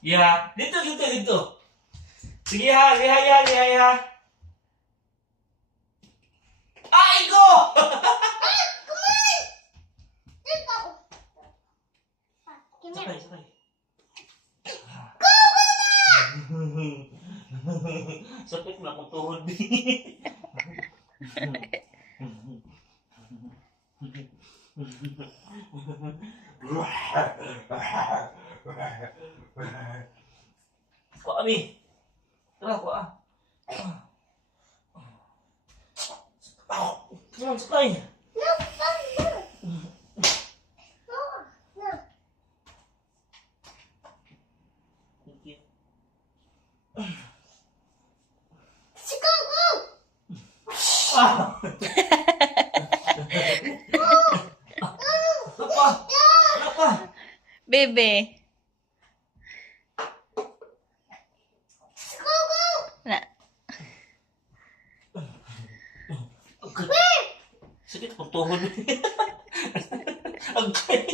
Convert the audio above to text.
Ya, dito. Sige ha, liha. Ay ko! Sakay. Sakit na akong tuhod. Kami. Tara, kuha. Sakay. Apa? Bebe. Na. Sakit ang tuhod. Okay.